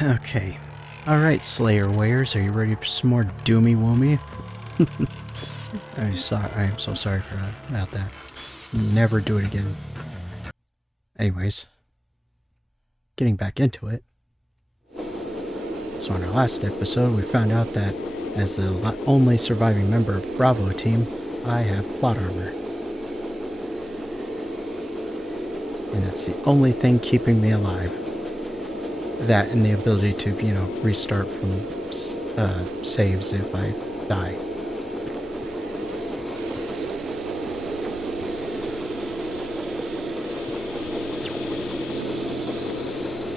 Okay. Alright, Slayer Wares, are you ready for some more doomy woomy? I am so sorry about that. Never do it again. Anyways, getting back into it. So in our last episode, we found out that as the only surviving member of Bravo team, I have plot armor. And that's the only thing keeping me alive. That and the ability to, restart from saves if I die.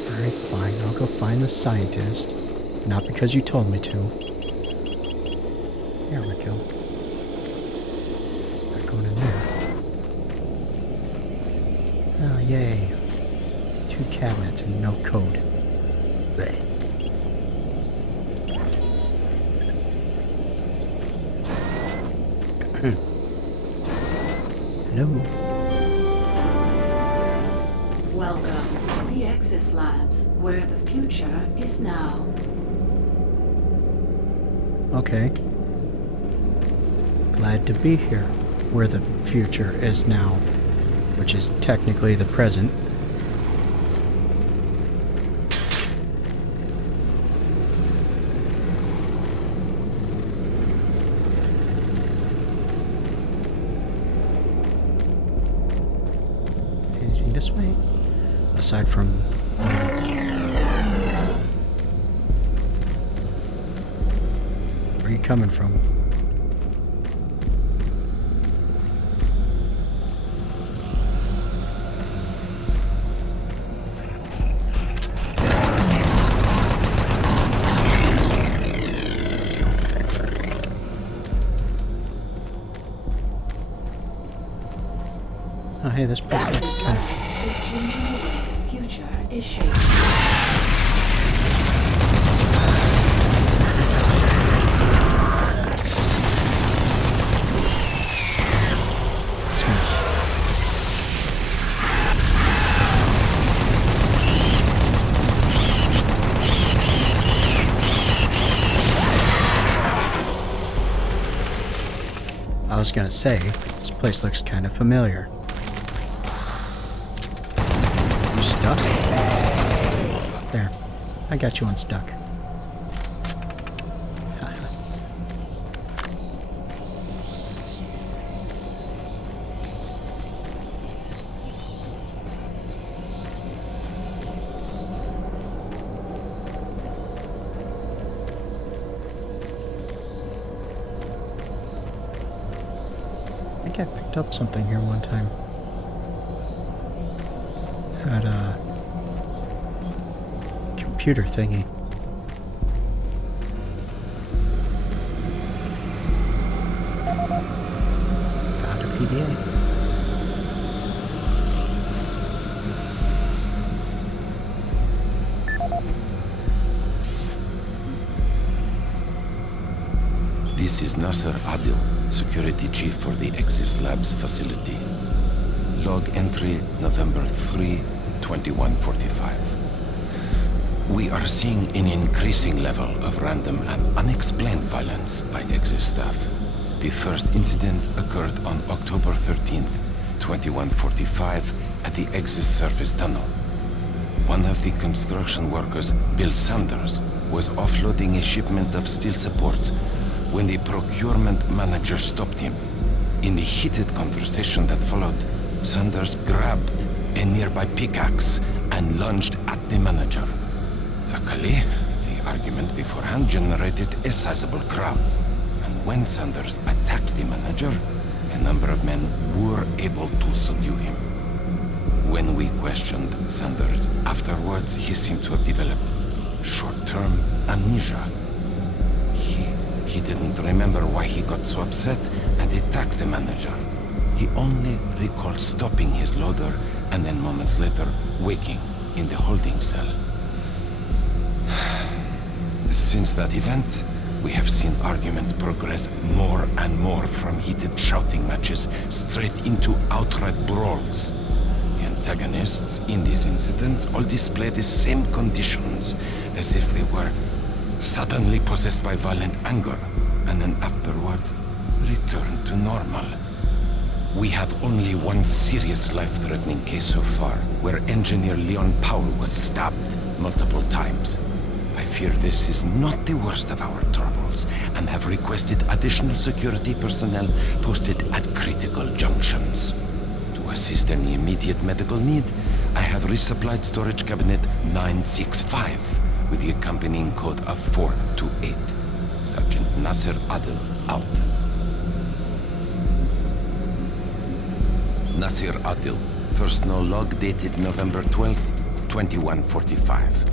Alright, fine. I'll go find the scientist. Not because you told me to. There we go. Not going in there. Oh, yay. 2 cabinets and no code. Blech. Hello. Welcome to the Exis Labs, where the future is now. Okay. Glad to be here, where the future is now, which is technically the present. Anything this way? Aside from... Where are you coming from? Oh, hey, this place looks kind of... Future is shaping. I was gonna say, this place looks kind of familiar. You stuck? There. I got you unstuck. I think I picked up something here one time. Had a computer thingy. Found a PDA. This is Nasser Adil, Security Chief for the Exis Labs facility. Log entry November 3, 2145. We are seeing an increasing level of random and unexplained violence by Exis staff. The first incident occurred on October 13th, 2145 at the Exis surface tunnel. One of the construction workers, Bill Sanders, was offloading a shipment of steel supports when the procurement manager stopped him. In the heated conversation that followed, Sanders grabbed a nearby pickaxe and lunged at the manager. Luckily, the argument beforehand generated a sizable crowd, and when Sanders attacked the manager, a number of men were able to subdue him. When we questioned Sanders afterwards, he seemed to have developed short-term amnesia. He didn't remember why he got so upset and attacked the manager. He only recalled stopping his loader and then moments later waking in the holding cell. Since that event, we have seen arguments progress more and more from heated shouting matches straight into outright brawls. The antagonists in these incidents all display the same conditions, as if they were suddenly possessed by violent anger, and then afterwards return to normal. We have only one serious life-threatening case so far, where engineer Leon Powell was stabbed multiple times. I fear this is not the worst of our troubles, and have requested additional security personnel posted at critical junctions. To assist any immediate medical need, I have resupplied storage cabinet 965 with the accompanying code of 428. Sergeant Nasser Adil, out. Nasir Adil, personal log dated November 12th, 2145.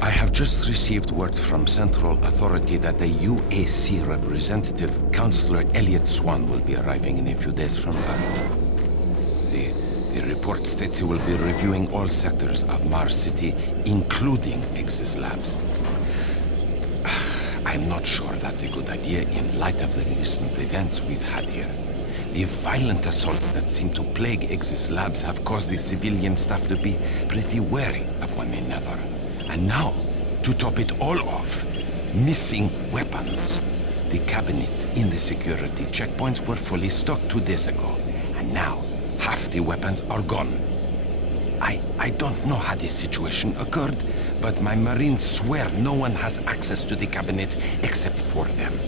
I have just received word from Central Authority that the UAC representative, Councillor Elliot Swan, will be arriving in a few days from Earth. The report states he will be reviewing all sectors of Mars City, including Exis Labs. I'm not sure that's a good idea in light of the recent events we've had here. The violent assaults that seem to plague Exis Labs have caused the civilian staff to be pretty wary of one another. And now, to top it all off, missing weapons. The cabinets in the security checkpoints were fully stocked 2 days ago, and now half the weapons are gone. I don't know how this situation occurred, but my Marines swear no one has access to the cabinets except for them.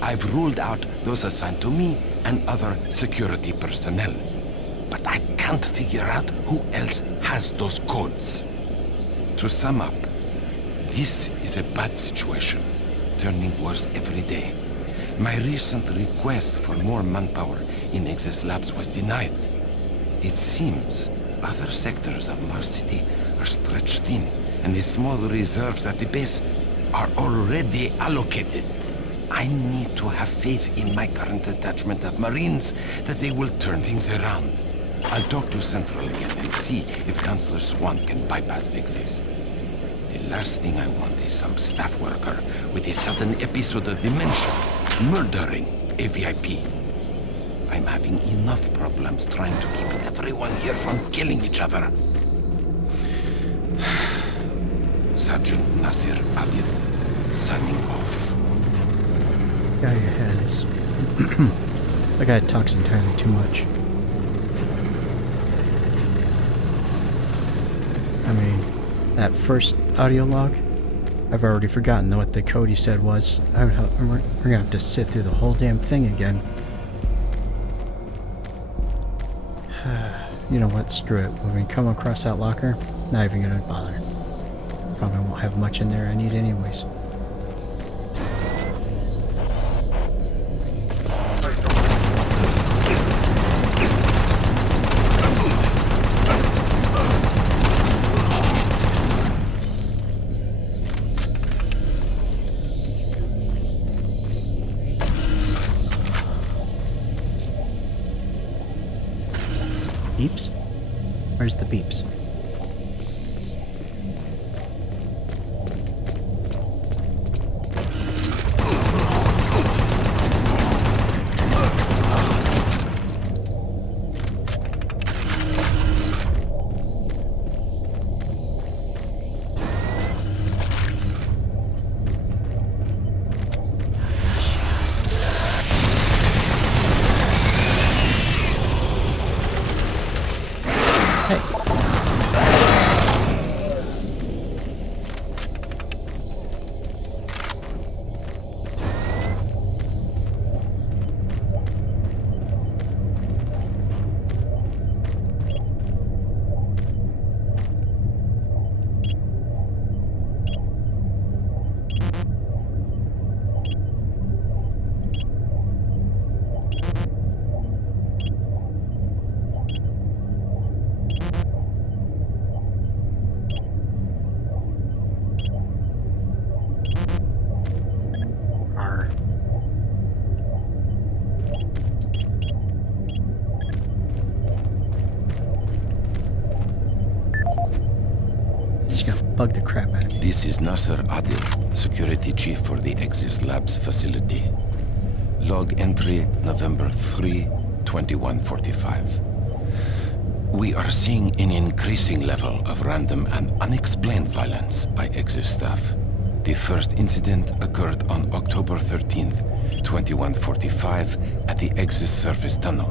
I've ruled out those assigned to me and other security personnel, but I can't figure out who else has those codes. To sum up, this is a bad situation, turning worse every day. My recent request for more manpower in Exis Labs was denied. It seems other sectors of Mars City are stretched thin, and the small reserves at the base are already allocated. I need to have faith in my current detachment of Marines that they will turn things around. I'll talk to Central again and see if Councillor Swan can bypass Exis. The last thing I want is some staff worker with a sudden episode of dementia murdering a VIP. I'm having enough problems trying to keep everyone here from killing each other. Sergeant Nasir Adil, signing off. Guy your head is... That guy talks entirely too much. I mean, that first audio log, I've already forgotten what the code he said was. We're gonna have to sit through the whole damn thing again. You know what, screw it. When we come across that locker, not even gonna bother. Probably won't have much in there I need anyways. Beeps? Where's the beeps? Bug the crap out of me. This is Nasser Adil, Security Chief for the Exis Labs facility. Log entry November 3, 2145. We are seeing an increasing level of random and unexplained violence by Exis staff. The first incident occurred on October 13th, 2145, at the Exis surface tunnel.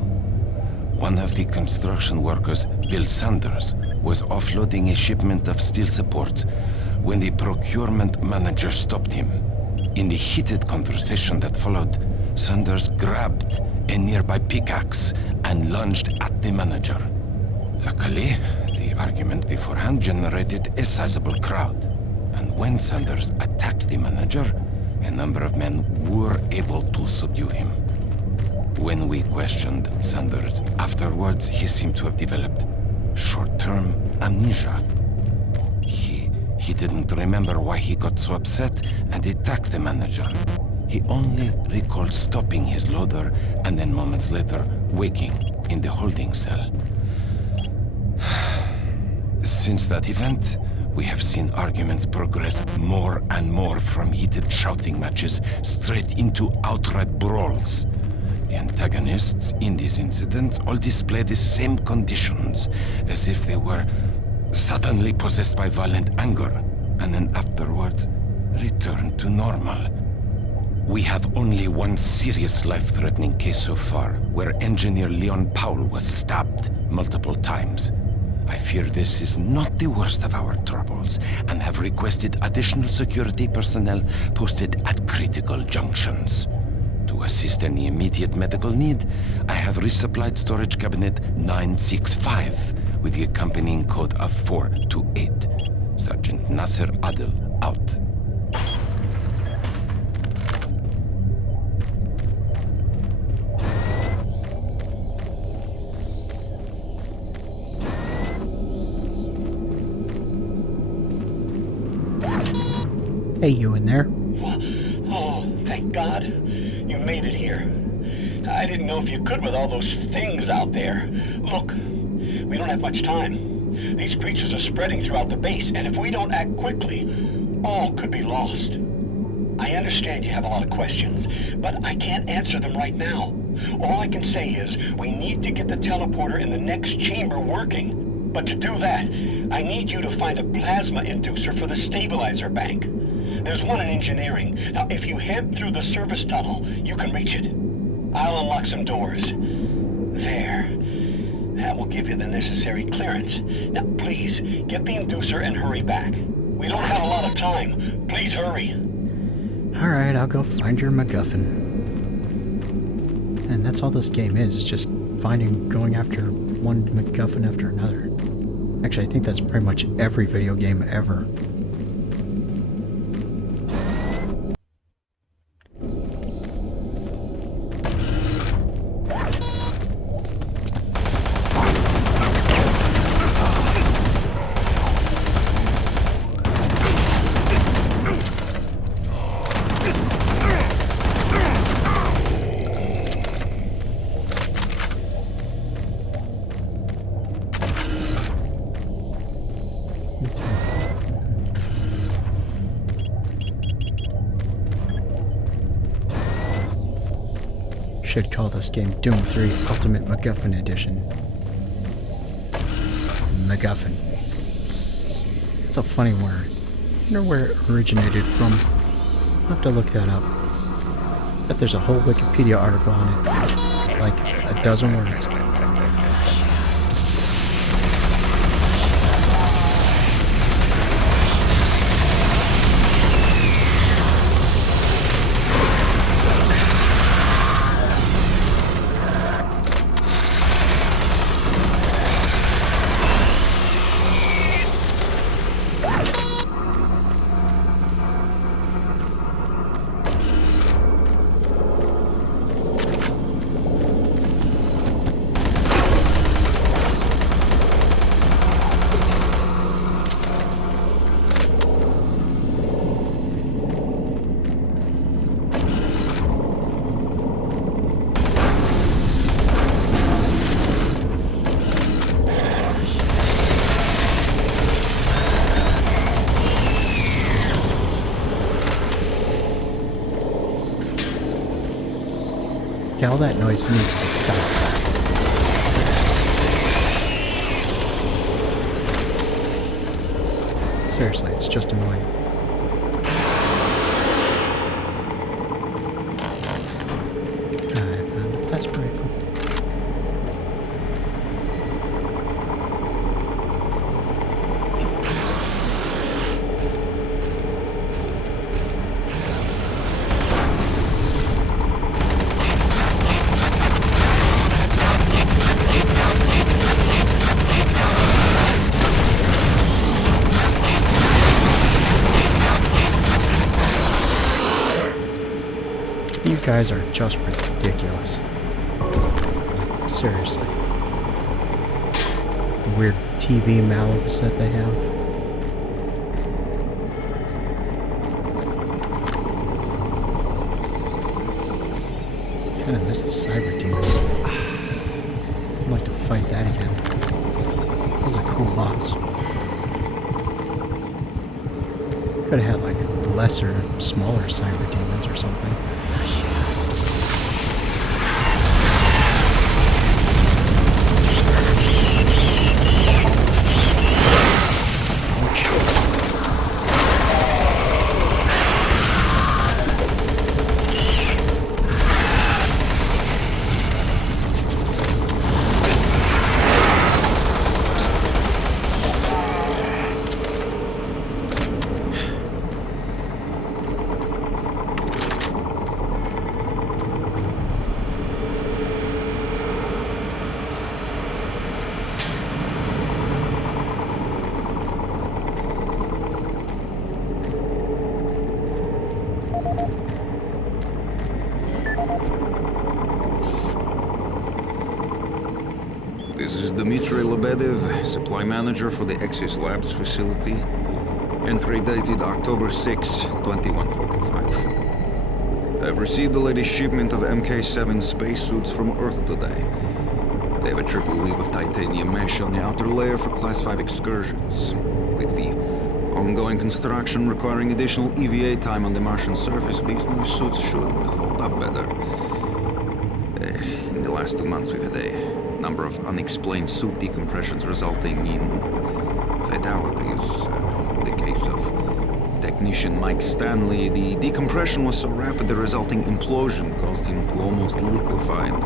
One of the construction workers, Bill Sanders, was offloading a shipment of steel supports when the procurement manager stopped him. In the heated conversation that followed, Sanders grabbed a nearby pickaxe and lunged at the manager. Luckily, the argument beforehand generated a sizable crowd, and when Sanders attacked the manager, a number of men were able to subdue him. When we questioned Sanders afterwards, he seemed to have developed short-term amnesia. He didn't remember why he got so upset and attacked the manager. He only recalled stopping his loader and then moments later waking in the holding cell. Since that event, we have seen arguments progress more and more from heated shouting matches straight into outright brawls. The antagonists in these incidents all display the same conditions, as if they were suddenly possessed by violent anger, and then afterwards return to normal. We have only one serious life-threatening case so far, where engineer Leon Powell was stabbed multiple times. I fear this is not the worst of our troubles, and have requested additional security personnel posted at critical junctions. To assist any immediate medical need, I have resupplied storage cabinet 965 with the accompanying code of 428. Sergeant Nasser Adil, out. Hey, you in there? Oh, thank God. You made it here. I didn't know if you could with all those things out there. Look, we don't have much time. These creatures are spreading throughout the base, and if we don't act quickly, all could be lost. I understand you have a lot of questions, but I can't answer them right now. All I can say is, we need to get the teleporter in the next chamber working. But to do that, I need you to find a plasma inducer for the stabilizer bank. There's one in engineering. Now, if you head through the service tunnel, you can reach it. I'll unlock some doors. There. That will give you the necessary clearance. Now, please, get the inducer and hurry back. We don't have a lot of time. Please hurry. Alright, I'll go find your MacGuffin. And that's all this game is just going after one MacGuffin after another. Actually, I think that's pretty much every video game ever. Should call this game Doom 3 Ultimate MacGuffin Edition. MacGuffin. It's a funny word. I wonder where it originated from. I'll have to look that up. But there's a whole Wikipedia article on it. Like a dozen words. Yeah, all that noise needs to stop. Seriously, it's just annoying. I found a plasma rifle. You guys are just ridiculous. Seriously. The weird TV mouths that they have. Kinda miss the cyber demon. I'd like to fight that again. That was a cool boss. Could have had like lesser, smaller cyber demons or something. This is Dmitry Lebedev, supply manager for the Axis Labs facility. Entry dated October 6, 2145. I've received the latest shipment of MK7 spacesuits from Earth today. They have a triple weave of titanium mesh on the outer layer for Class 5 excursions. With the ongoing construction requiring additional EVA time on the Martian surface, these new suits should hold up better. In the last 2 months, we've had a number of unexplained suit decompressions resulting in fatalities. In the case of technician Mike Stanley, the decompression was so rapid the resulting implosion caused him to almost liquefy and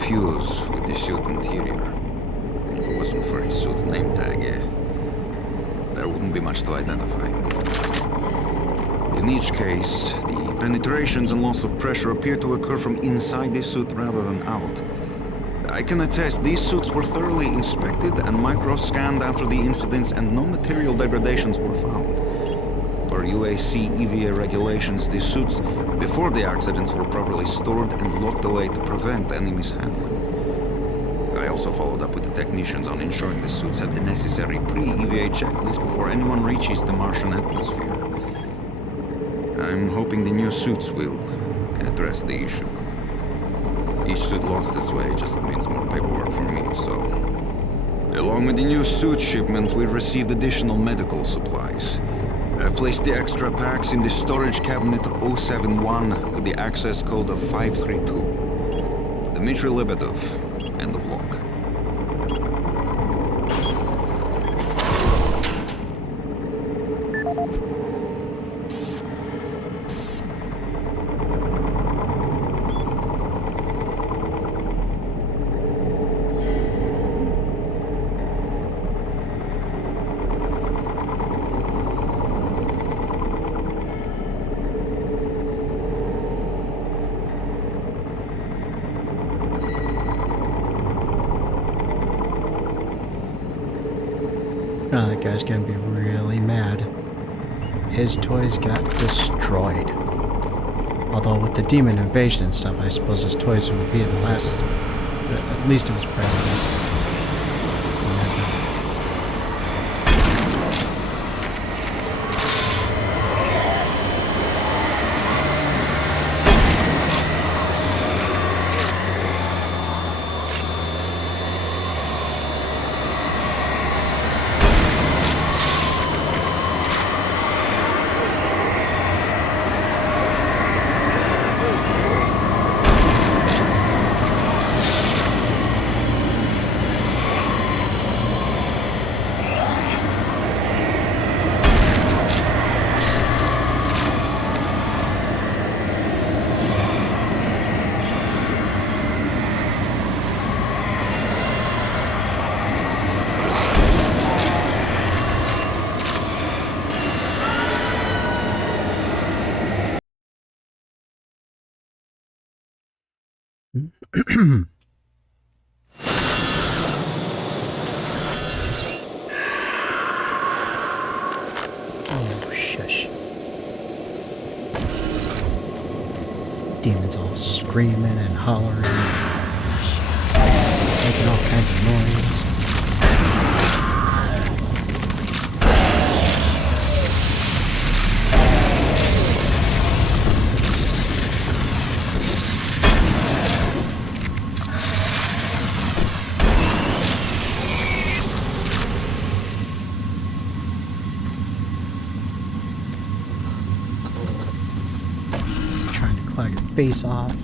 fuse with the suit interior. If it wasn't for his suit's name tag, there wouldn't be much to identify him. In each case, the penetrations and loss of pressure appear to occur from inside the suit rather than out. I can attest these suits were thoroughly inspected and micro-scanned after the incidents, and no material degradations were found. Per UAC EVA regulations, the suits before the accidents were properly stored and locked away to prevent any mishandling. I also followed up with the technicians on ensuring the suits had the necessary pre-EVA checklist before anyone reaches the Martian atmosphere. I'm hoping the new suits will address the issue. Each suit lost this way just means more paperwork for me, so... Along with the new suit shipment, we've received additional medical supplies. I've placed the extra packs in the storage cabinet 071 with the access code of 532. Dmitry Lebedev, end of log. Oh, that guy's gonna be really mad. His toys got destroyed. Although with the demon invasion and stuff, I suppose his toys would be the last, at least of his priorities. Oh, shush. Demons all screaming and hollering, making all kinds of noise. Trying to claw your face off.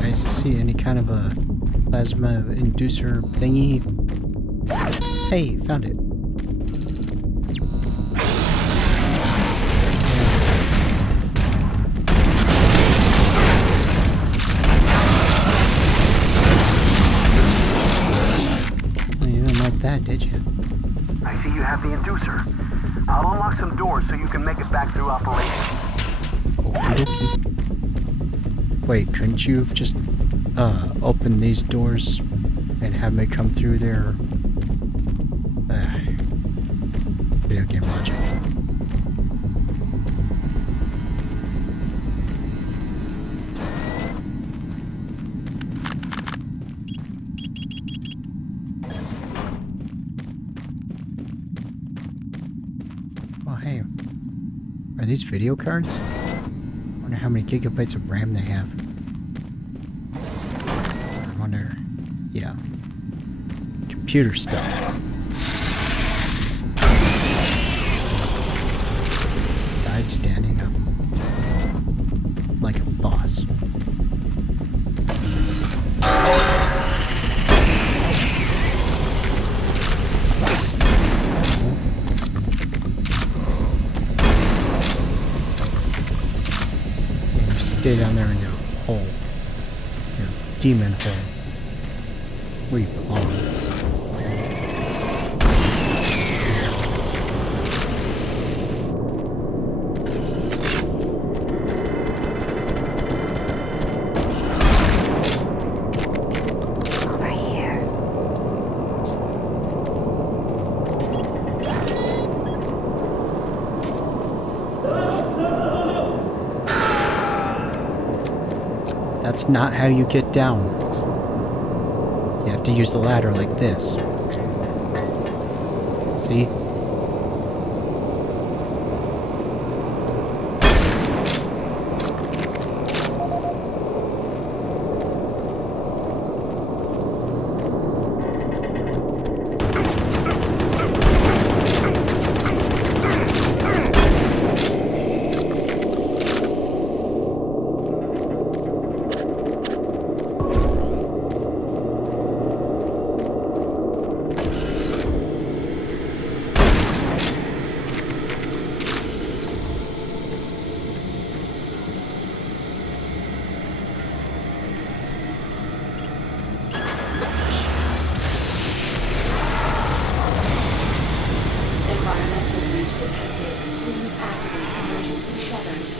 Guys, see any kind of a plasma inducer thingy? Hey, found it. Well, you didn't like that, did you? I see you have the inducer. I'll unlock some doors so you can make it back through operation. Okie dokie. Wait, couldn't you have just open these doors and have me come through there? Video game logic. Oh, hey. Are these video cards? I wonder how many gigabytes of RAM they have. I wonder... yeah. Computer stuff. Died standing up. Like a boss. Stay down there in your hole. Your demon hole. Where you belong. Over here. That's not how you get down. You have to use the ladder like this. See? Environmental breach detected. Please activate emergency shutters.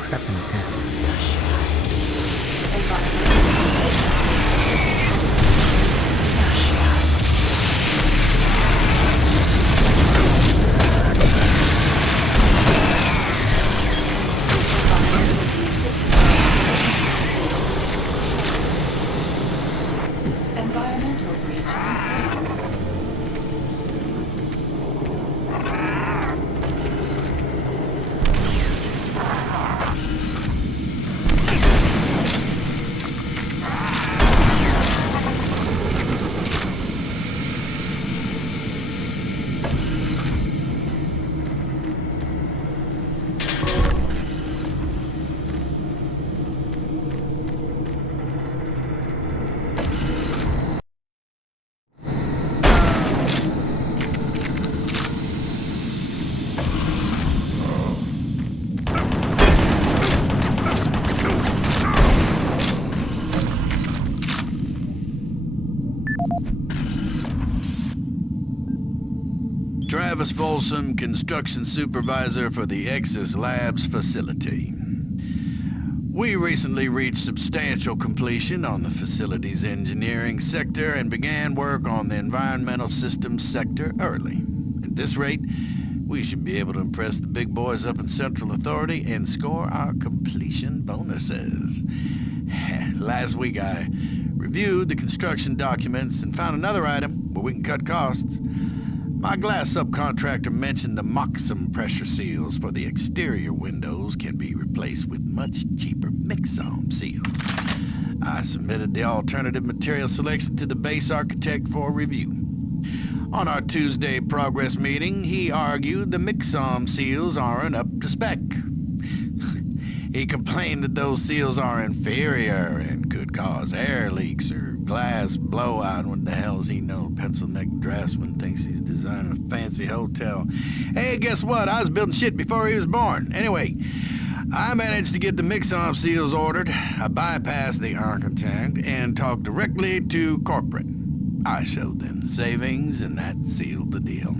Crap in the pan. Environmental breach detected. Travis Folsom, Construction Supervisor for the Exis Labs facility. We recently reached substantial completion on the facility's engineering sector and began work on the environmental systems sector early. At this rate, we should be able to impress the big boys up in Central Authority and score our completion bonuses. Last week I reviewed the construction documents and found another item where we can cut costs. My glass subcontractor mentioned the Moxum pressure seals for the exterior windows can be replaced with much cheaper Mixom seals. I submitted the alternative material selection to the base architect for review. On our Tuesday progress meeting, he argued the Mixom seals aren't up to spec. He complained that those seals are inferior and could cause air leaks or glass blowout. What the hell does he know? Pencil-neck draftsman thinks he's designing a fancy hotel. Hey, guess what? I was building shit before he was born. Anyway, I managed to get the Mixom seals ordered. I bypassed the architect and talked directly to corporate. I showed them the savings, and that sealed the deal.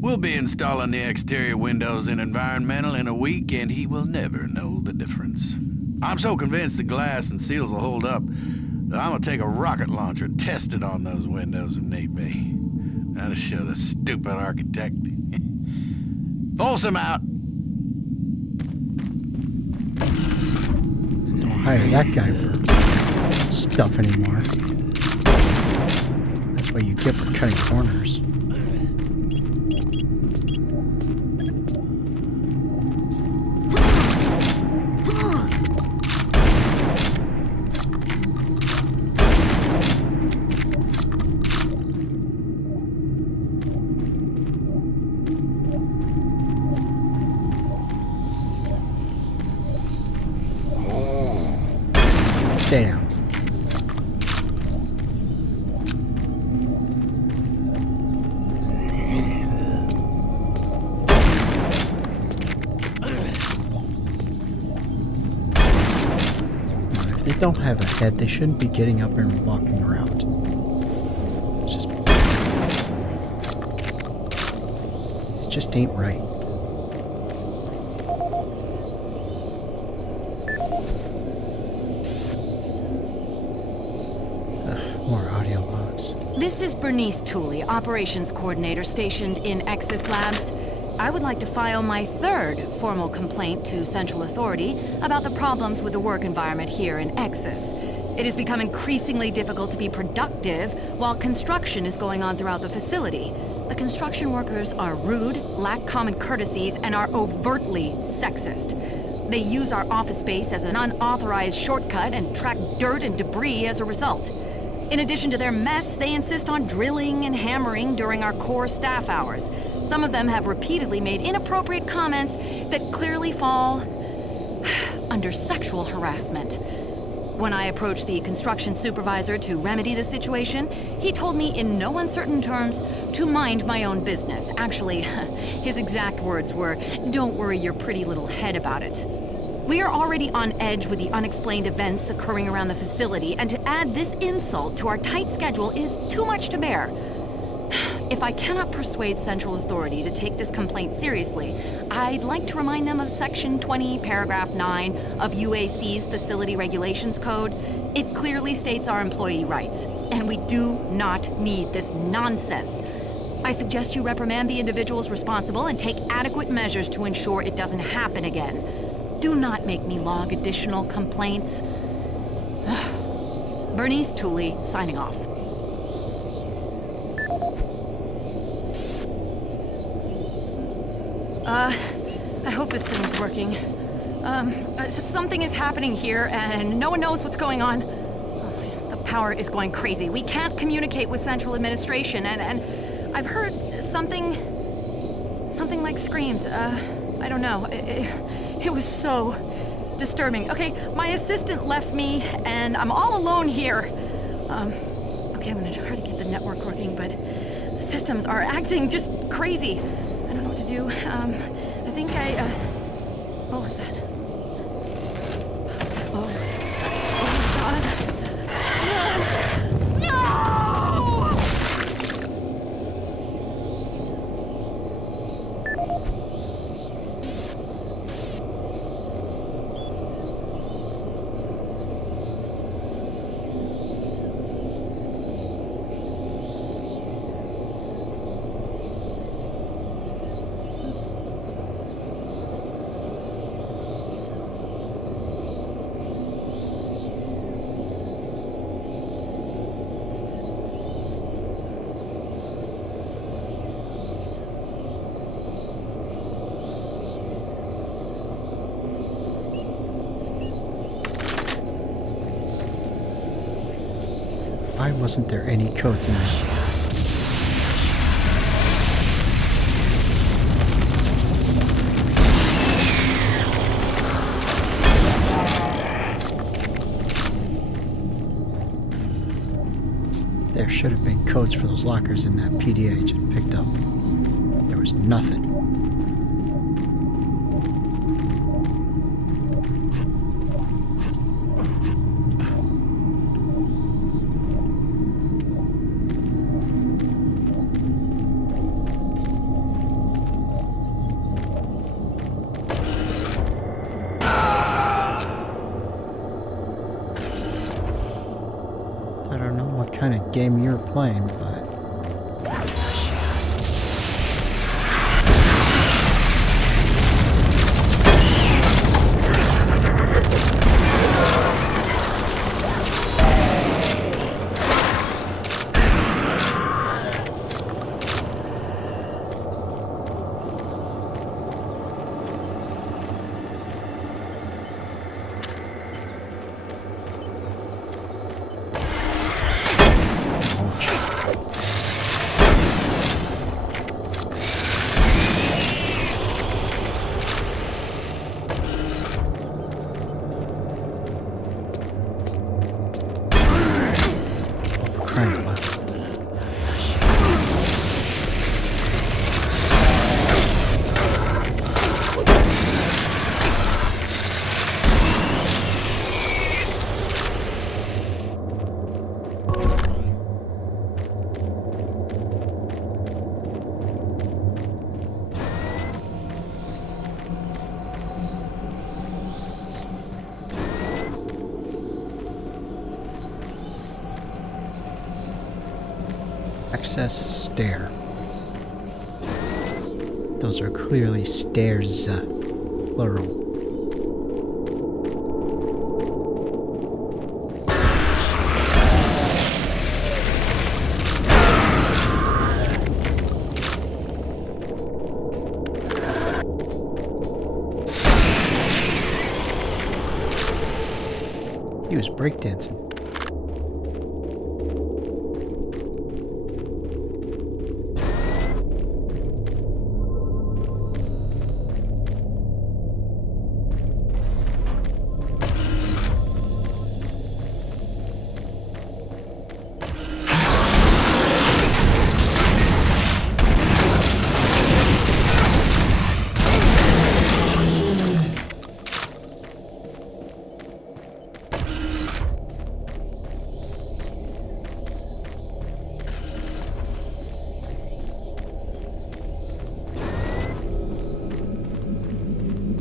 We'll be installing the exterior windows in environmental in a week, and he will never know the difference. I'm so convinced the glass and seals will hold up that I'm gonna take a rocket launcher and test it on those windows if need be. That'll show the stupid architect. Folsom out! Don't hire that guy for stuff anymore. That's what you get for cutting corners. Stay down. If they don't have a head, they shouldn't be getting up and walking around. It just ain't right. More audio logs. This is Bernice Tooley, Operations Coordinator stationed in Exis Labs. I would like to file my third formal complaint to Central Authority about the problems with the work environment here in Exis. It has become increasingly difficult to be productive while construction is going on throughout the facility. The construction workers are rude, lack common courtesies, and are overtly sexist. They use our office space as an unauthorized shortcut and track dirt and debris as a result. In addition to their mess, they insist on drilling and hammering during our core staff hours. Some of them have repeatedly made inappropriate comments that clearly fall under sexual harassment. When I approached the construction supervisor to remedy the situation, he told me in no uncertain terms to mind my own business. Actually, his exact words were, "Don't worry your pretty little head about it." We are already on edge with the unexplained events occurring around the facility, and to add this insult to our tight schedule is too much to bear. If I cannot persuade Central Authority to take this complaint seriously, I'd like to remind them of Section 20, Paragraph 9 of UAC's Facility Regulations Code. It clearly states our employee rights, and we do not need this nonsense. I suggest you reprimand the individuals responsible and take adequate measures to ensure it doesn't happen again. Do not make me log additional complaints. Bernice Tooley, signing off. I hope this thing's working. Something is happening here, and no one knows what's going on. The power is going crazy. We can't communicate with Central Administration, and I've heard something like screams. I don't know. It was so disturbing. Okay, my assistant left me, and I'm all alone here. Okay, I'm gonna try to get the network working, but the systems are acting just crazy. I don't know what to do. I think what was that? Oh God. No! Why wasn't there any codes in there? There should have been codes for those lockers in that PDA agent picked up. There was nothing. I don't know what kind of game you're playing, but... Access stair. Those are clearly stairs, plural. He was breakdancing.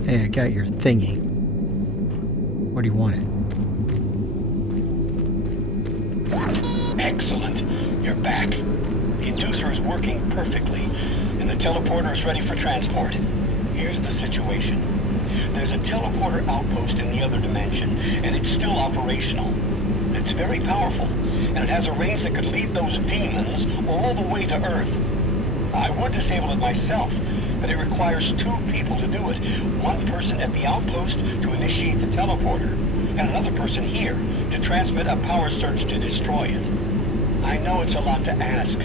Hey, I got your thingy. What do you want it? Excellent. You're back. The inducer is working perfectly, and the teleporter is ready for transport. Here's the situation. There's a teleporter outpost in the other dimension, and it's still operational. It's very powerful, and it has a range that could lead those demons all the way to Earth. I would disable it myself, but it requires 2 people to do it. One person at the outpost to initiate the teleporter, and another person here to transmit a power surge to destroy it. I know it's a lot to ask,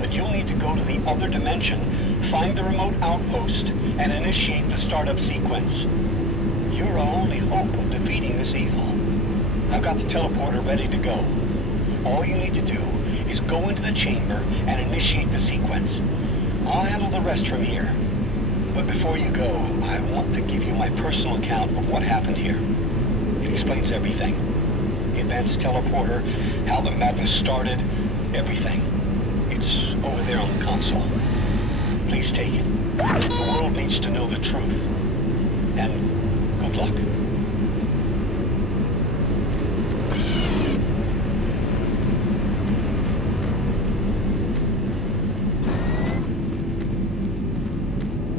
but you'll need to go to the other dimension, find the remote outpost, and initiate the startup sequence. You're our only hope of defeating this evil. I've got the teleporter ready to go. All you need to do is go into the chamber and initiate the sequence. I'll handle the rest from here. But before you go, I want to give you my personal account of what happened here. It explains everything. The advanced teleporter, how the madness started, everything. It's over there on the console. Please take it. The world needs to know the truth. And good luck.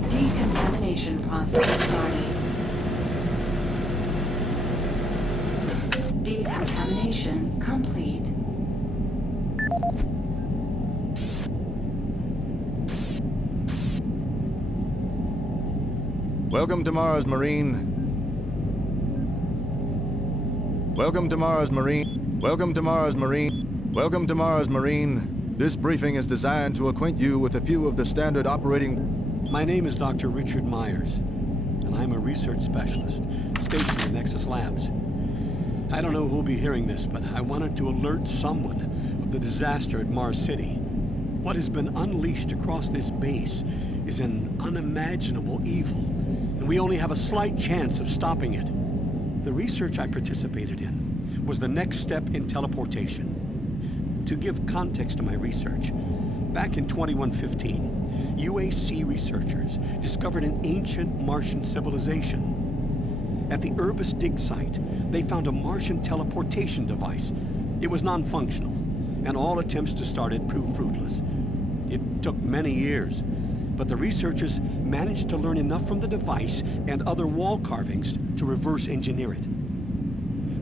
Decontamination process started. Decontamination complete. Welcome to Mars, Marine. Welcome to Mars, Marine. Welcome to Mars, Marine. Welcome to Mars, Marine. This briefing is designed to acquaint you with a few of the standard operating... My name is Dr. Richard Myers, and I'm a research specialist stationed in Nexus Labs. I don't know who'll be hearing this, but I wanted to alert someone of the disaster at Mars City. What has been unleashed across this base is an unimaginable evil, and we only have a slight chance of stopping it. The research I participated in was the next step in teleportation. To give context to my research, back in 2115, UAC researchers discovered an ancient Martian civilization. At the Urbis dig site, they found a Martian teleportation device. It was non-functional, and all attempts to start it proved fruitless. It took many years, but the researchers managed to learn enough from the device and other wall carvings to reverse engineer it.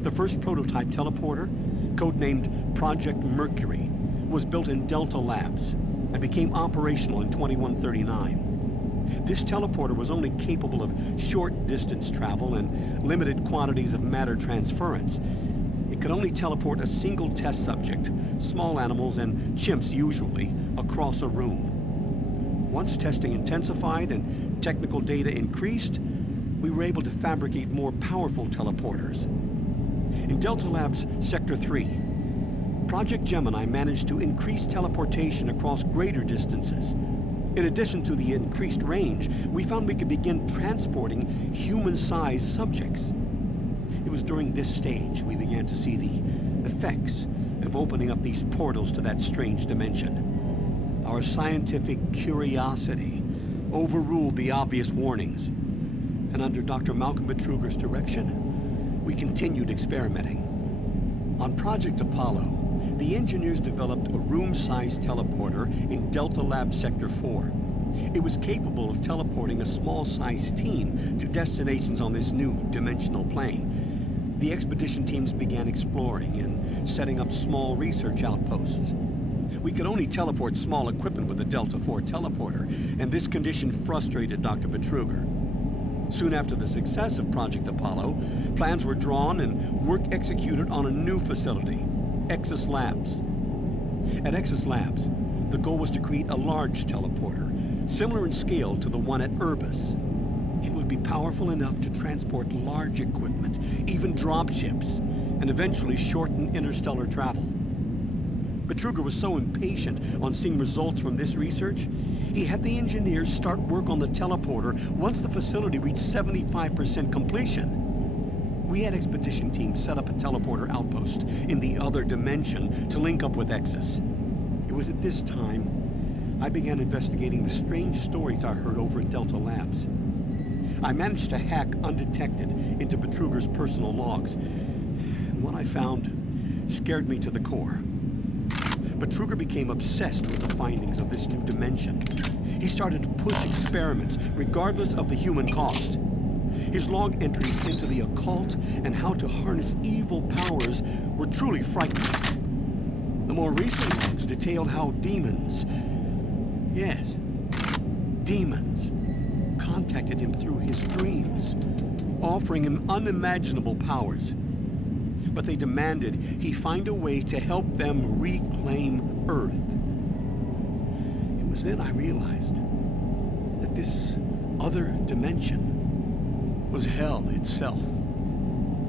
The first prototype teleporter, codenamed Project Mercury, was built in Delta Labs and became operational in 2139. This teleporter was only capable of short distance travel and limited quantities of matter transference. It could only teleport a single test subject, small animals and chimps usually, across a room. Once testing intensified and technical data increased, we were able to fabricate more powerful teleporters. In Delta Labs Sector 3, Project Gemini managed to increase teleportation across greater distances. In addition to the increased range, we found we could begin transporting human-sized subjects. It was during this stage we began to see the effects of opening up these portals to that strange dimension. Our scientific curiosity overruled the obvious warnings, and under Dr. Malcolm Betruger's direction, we continued experimenting. On Project Apollo, the engineers developed a room-sized teleporter in Delta Lab Sector 4. It was capable of teleporting a small-sized team to destinations on this new dimensional plane. The expedition teams began exploring and setting up small research outposts. We could only teleport small equipment with the Delta 4 teleporter, and this condition frustrated Dr. Betruger. Soon after the success of Project Apollo, plans were drawn and work executed on a new facility, Exis Labs. At Exis Labs, the goal was to create a large teleporter, similar in scale to the one at Urbis. It would be powerful enough to transport large equipment, even dropships, and eventually shorten interstellar travel. Betruger was so impatient on seeing results from this research, he had the engineers start work on the teleporter once the facility reached 75% completion. We had expedition teams set up a teleporter outpost in the other dimension to link up with Exis. It was at this time I began investigating the strange stories I heard over at Delta Labs. I managed to hack undetected into Betruger's personal logs, and what I found scared me to the core. Betruger became obsessed with the findings of this new dimension. He started to push experiments regardless of the human cost. His log entries into the occult and how to harness evil powers were truly frightening. The more recent logs detailed how demons, yes, demons, contacted him through his dreams, offering him unimaginable powers. But they demanded he find a way to help them reclaim Earth. It was then I realized that this other dimension was hell itself.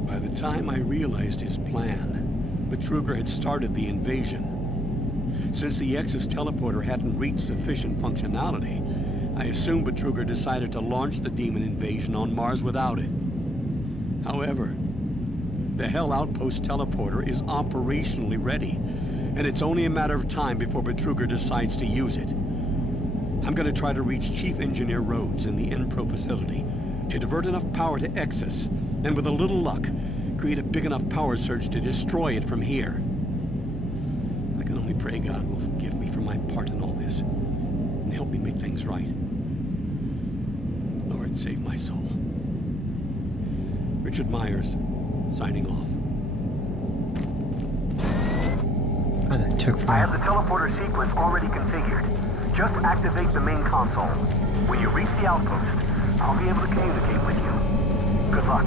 By the time I realized his plan, Betruger had started the invasion. Since the Exis teleporter hadn't reached sufficient functionality, I assumed Betruger decided to launch the demon invasion on Mars without it. However, the Hell Outpost teleporter is operationally ready, and it's only a matter of time before Betruger decides to use it. I'm gonna try to reach Chief Engineer Rhodes in the Enpro facility to divert enough power to Exis, and with a little luck, create a big enough power surge to destroy it from here. I can only pray God will forgive me for my part in all this, and help me make things right. Lord, save my soul. Richard Myers, signing off. Oh, that took I have forever. the teleporter sequence already configured. Just activate the main console. When you reach the outpost, I'll be able to communicate with you. Good luck.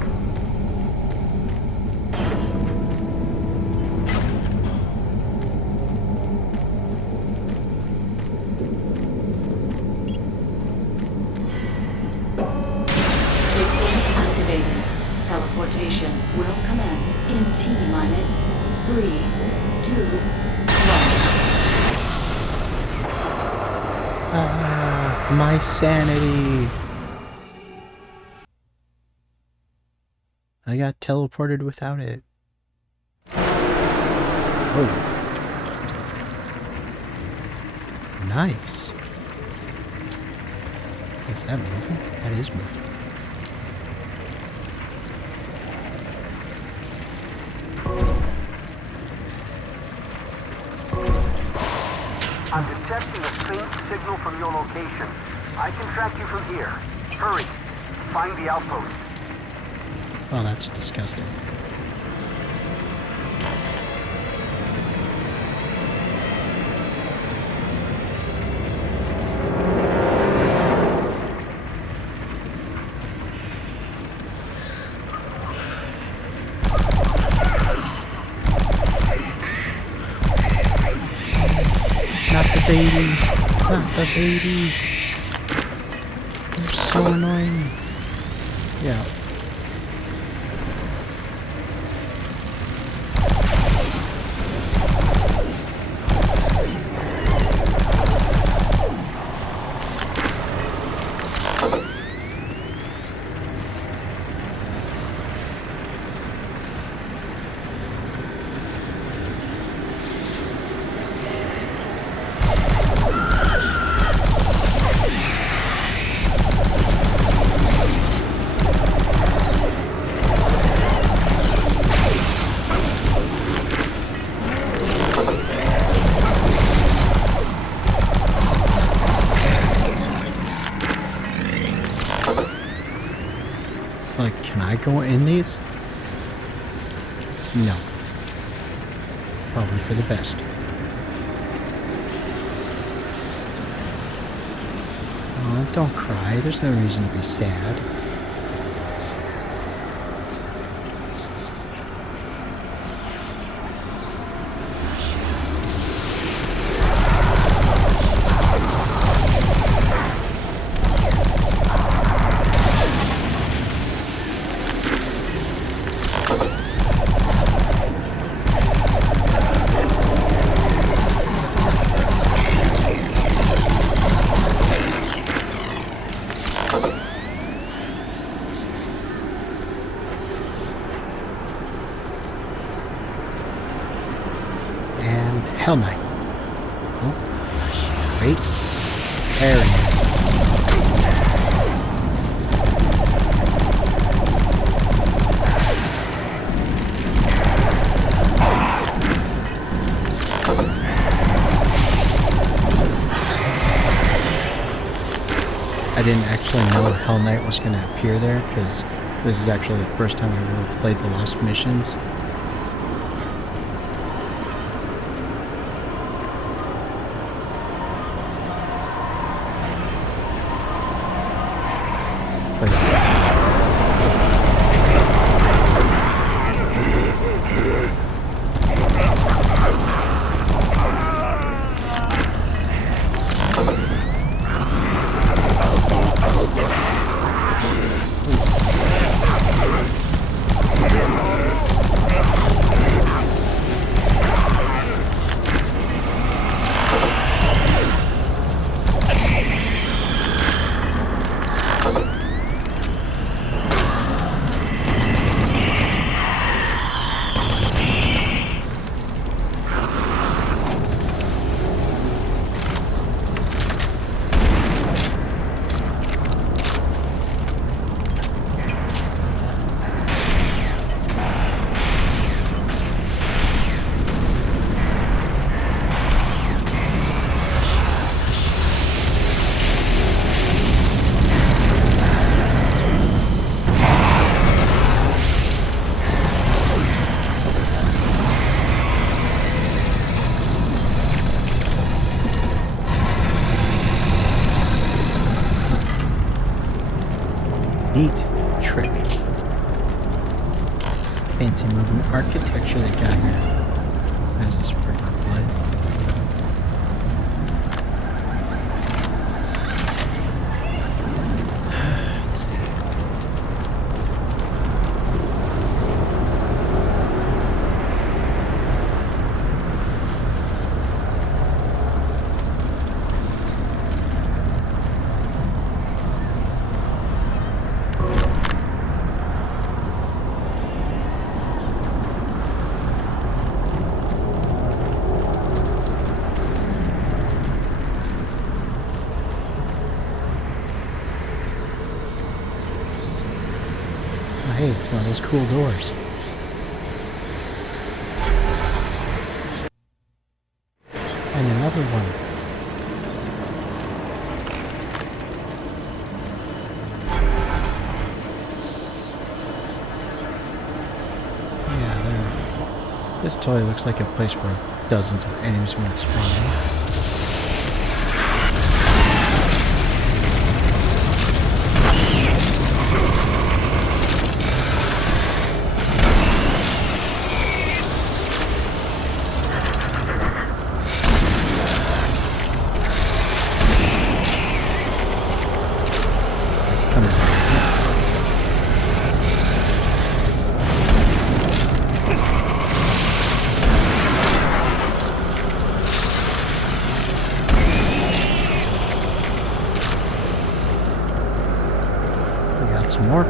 My sanity. I got teleported without it. Oh. Nice. Is that moving? That is moving. I'm detecting a faint signal from your location. I can track you from here. Hurry. Find the outpost. Oh, that's disgusting. Not the babies. Not the babies. They're so annoying. Yeah. Like, can I go in these? No. Probably for the best. Oh, don't cry. There's no reason to be sad. Hell Knight. Oh. Wait. There he is. I didn't actually know Hell Knight was going to appear there, because this is actually the first time I ever played the Lost Missions. But it's... Neat trick. Fancy moving architecture they got here. There's a spray of blood. Let's see. hey, it's one of those cool doors. And another one. Yeah, there. This totally looks like a place where dozens of enemies would spawn. Some more.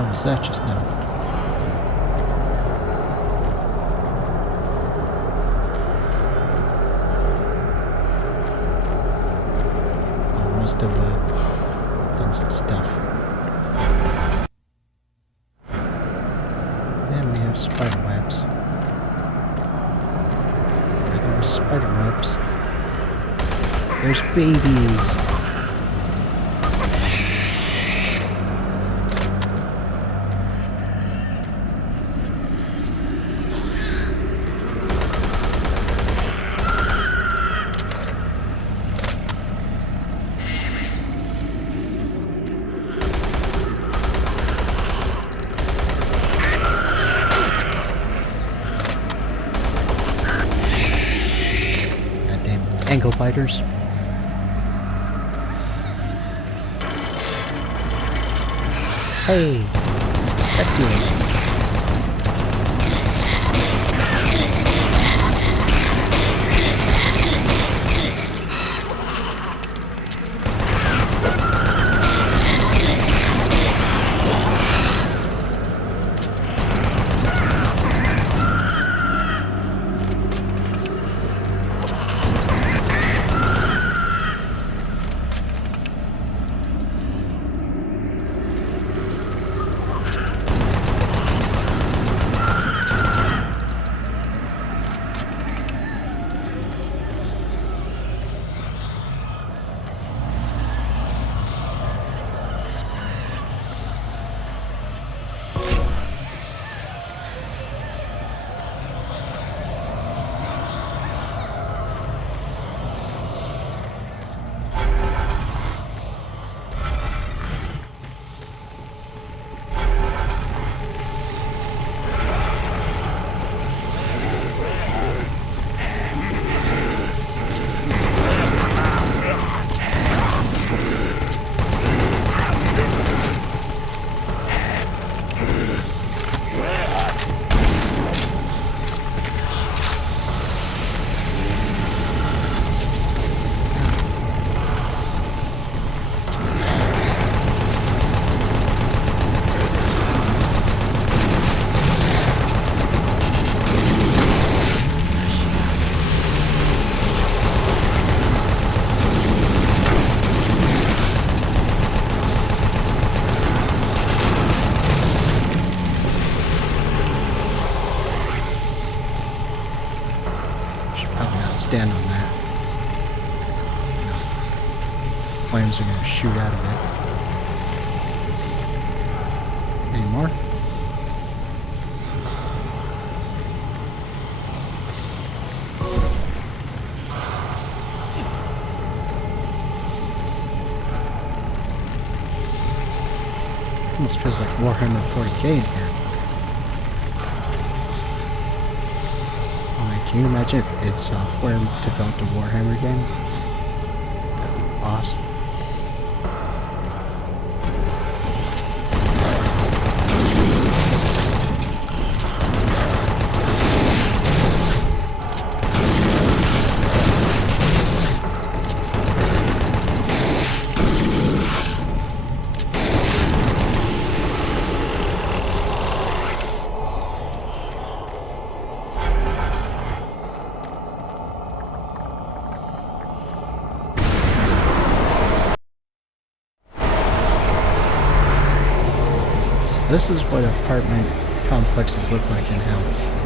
What was that just now? I must have done some stuff. And we have spider webs. Where there are spider webs, there's babies. Ankle biters. Hey, it's the sexy ones. Stand on that. Flames are going to shoot out of it. Any more? Almost feels like Warhammer 40k in here. Oh man, can you imagine if id Software developed a Warhammer game? That'd be awesome. This is what apartment complexes look like in hell.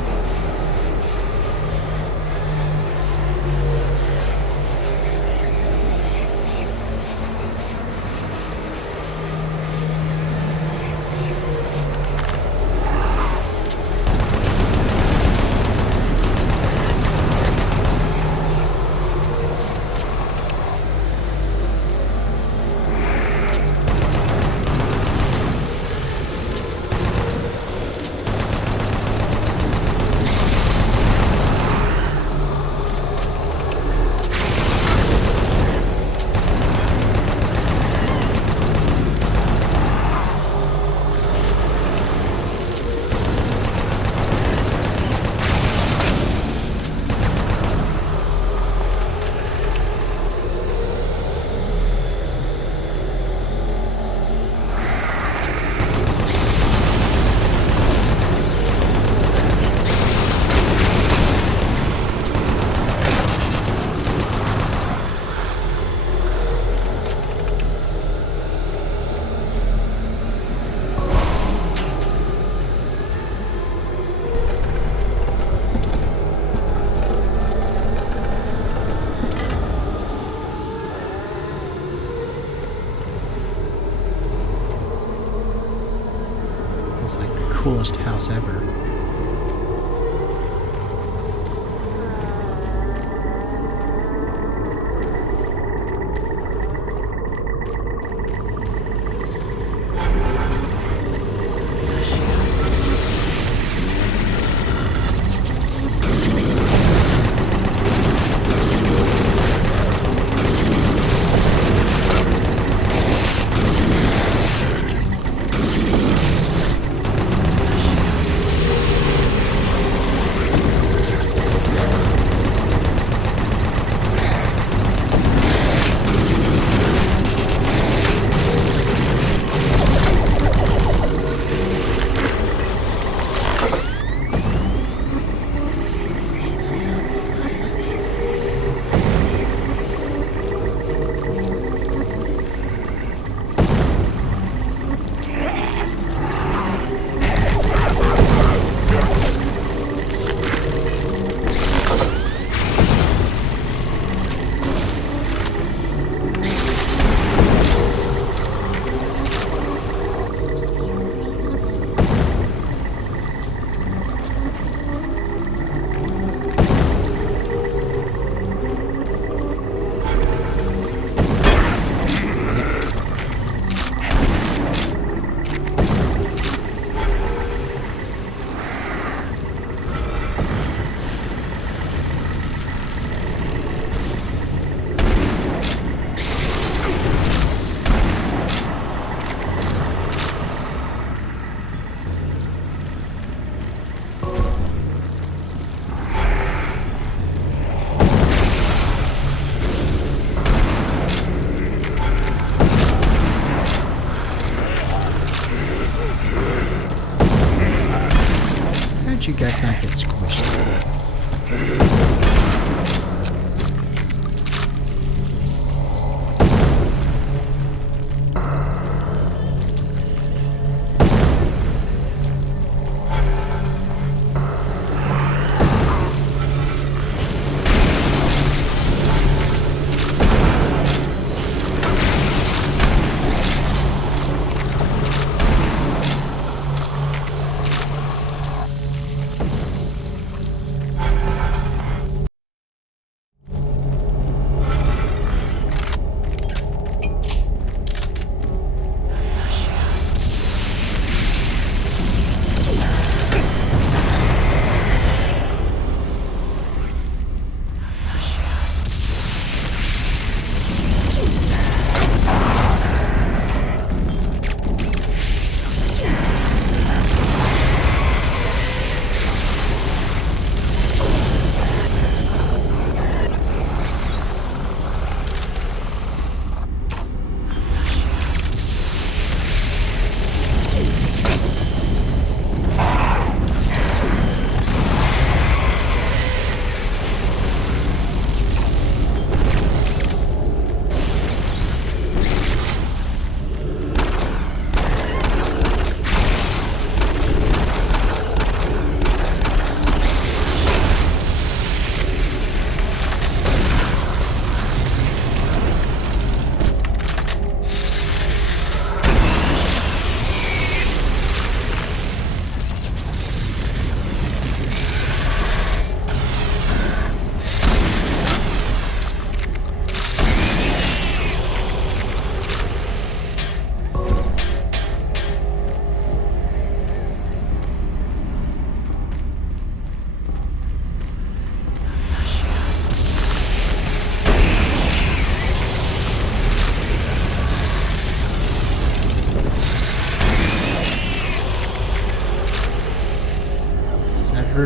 It's like the coolest house ever.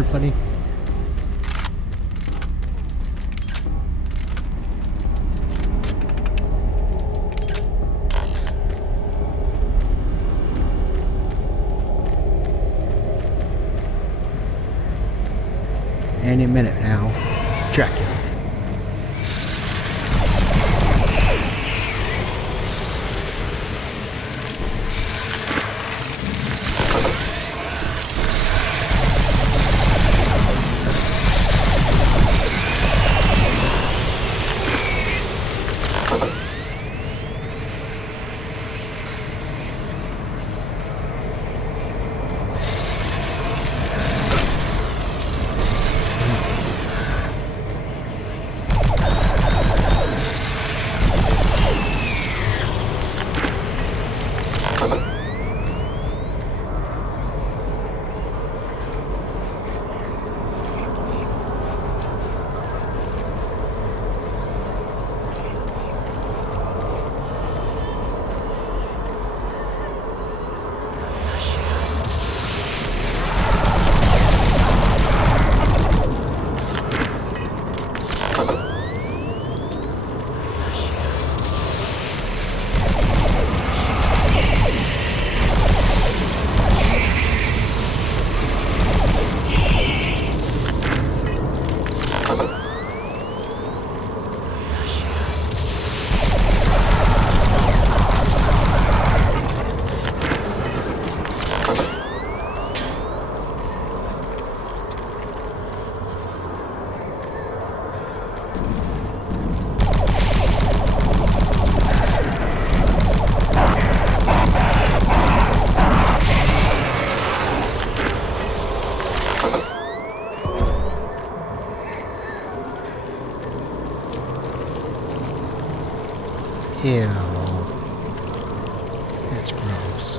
bird, buddy? Any minute now. Dracula. Ew. That's gross.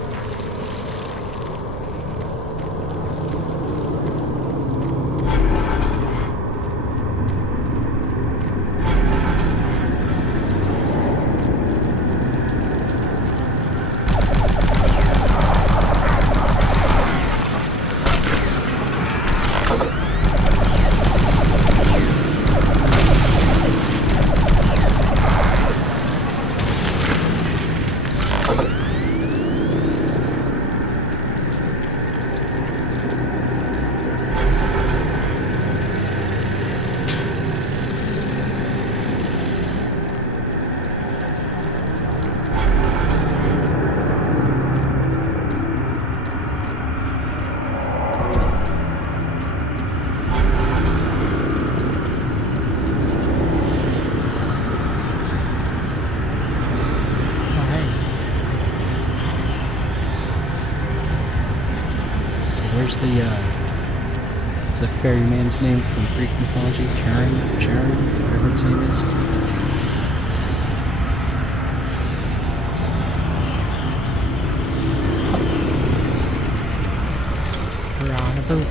Where's what's the ferryman's name from Greek mythology? Charon, whatever its name is. We're on a boat.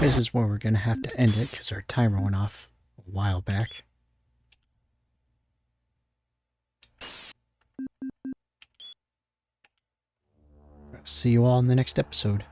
This is where we're going to have to end it because our timer went off a while back. See you all in the next episode.